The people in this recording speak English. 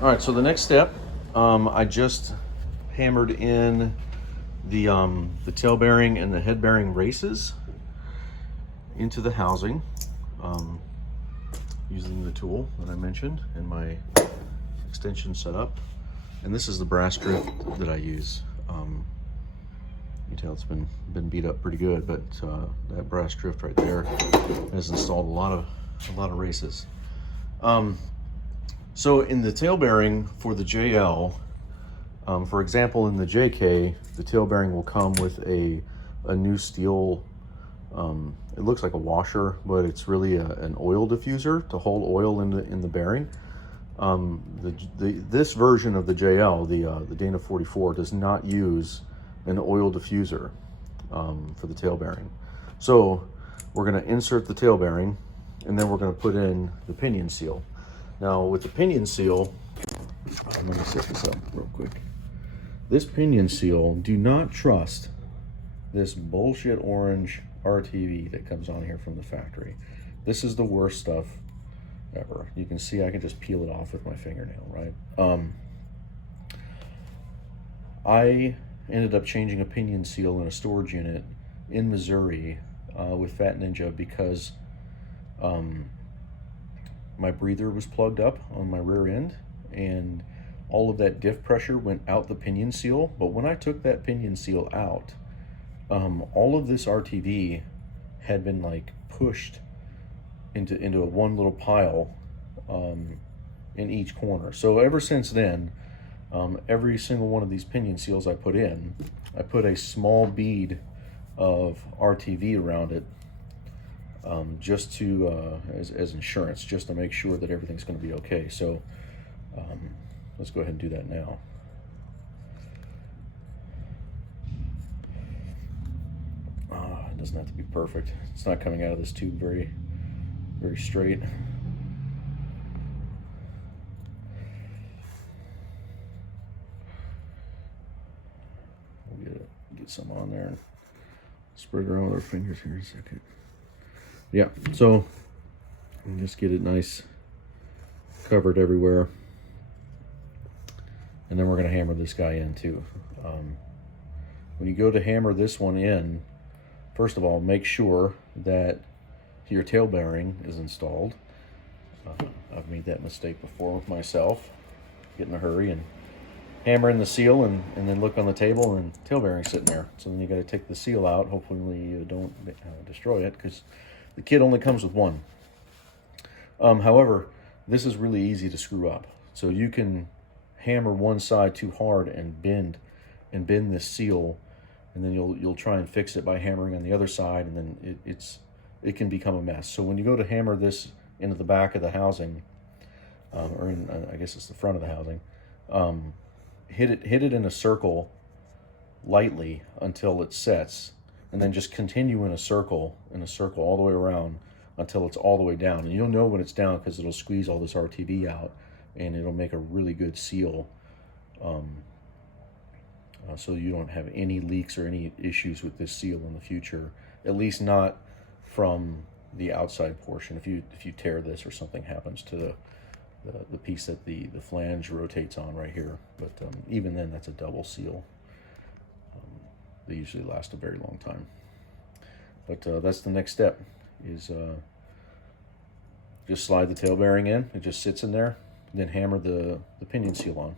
All right, so the next step, I just hammered in the tail bearing and the head bearing races into the housing using the tool that I mentioned in my extension setup. And this is the brass drift that I use. You can tell it's been beat up pretty good, but that brass drift right there has installed a lot of races. So in the tail bearing for the JL, for example, in the JK, the tail bearing will come with a new steel, it looks like a washer, but it's really an oil diffuser to hold oil in the bearing. This version of the JL, the Dana 44, does not use an oil diffuser for the tail bearing. So we're going to insert the tail bearing, and then we're going to put in the pinion seal. Now with the pinion seal, let me set this up real quick. This pinion seal, do not trust this bullshit orange RTV that comes on here from the factory. This is the worst stuff ever. You can see I can just peel it off with my fingernail, right? I ended up changing a pinion seal in a storage unit in Missouri with Fat Ninja because my breather was plugged up on my rear end, and all of that diff pressure went out the pinion seal. But when I took that pinion seal out, all of this RTV had been like pushed into a one little pile in each corner. So ever since then, every single one of these pinion seals I put in, I put a small bead of RTV around it, just to as insurance, just to make sure that everything's going to be okay. So let's go ahead and do that now. It doesn't have to be perfect. It's not coming out of this tube very straight. We'll get some on there and spread it around with our fingers here in a second. Yeah, so just get it nice covered everywhere, and then we're going to hammer this guy in too. When you go to hammer this one in, first of all, make sure that your tail bearing is installed. I've made that mistake before with myself. Get in a hurry and hammer in the seal, and then look on the table and tail bearing sitting there. So then you got to take the seal out. Hopefully you don't destroy it, because the kit only comes with one. However, this is really easy to screw up. So you can hammer one side too hard and bend this seal, and then you'll try and fix it by hammering on the other side, and then it can become a mess. So when you go to hammer this into the back of the housing, or in, I guess it's the front of the housing, hit it in a circle lightly until it sets, and then just continue in a circle all the way around until it's all the way down. And you'll know when it's down because it'll squeeze all this RTV out, and it'll make a really good seal, so you don't have any leaks or any issues with this seal in the future, at least not from the outside portion. If you tear this or something happens to the piece that the flange rotates on right here, but even then, that's a double seal. They usually last a very long time. But that's the next step, is just slide the tail bearing in. It just sits in there, then hammer the pinion seal on.